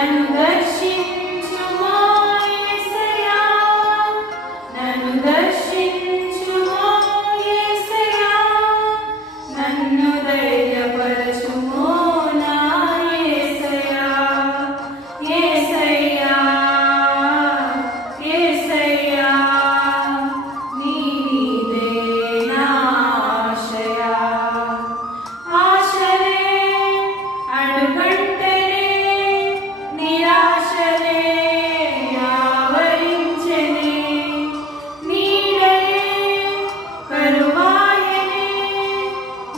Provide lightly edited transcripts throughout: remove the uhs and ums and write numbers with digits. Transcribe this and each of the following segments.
నన్ను దర్శించుమా యేసయ్యా, నన్ను దర్శించుమా యేసయ్యా, నన్ను ధైర్యపరచుమో నా యేసయ్యా. యేసయ్యా యేసయ్యా నీవే నా ఆశయా. ఆశలే అడుగంటనే నిరాశలే ఆవరించెనే, నీడలే కరువాయెనే,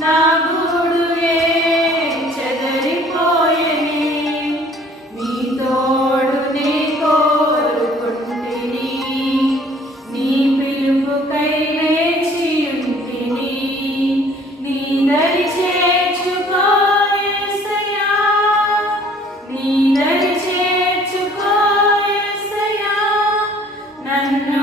నా గూడులే చెదరిపోయెనే. నీ తోడునే కోరుకుంటిని, నీ పిలుపుకై వేచియుంటిని. నీ దరి చేర్చుకో యేసయ్యా, నీ దరి చేర్చుకో యేసయ్యా, నన్ను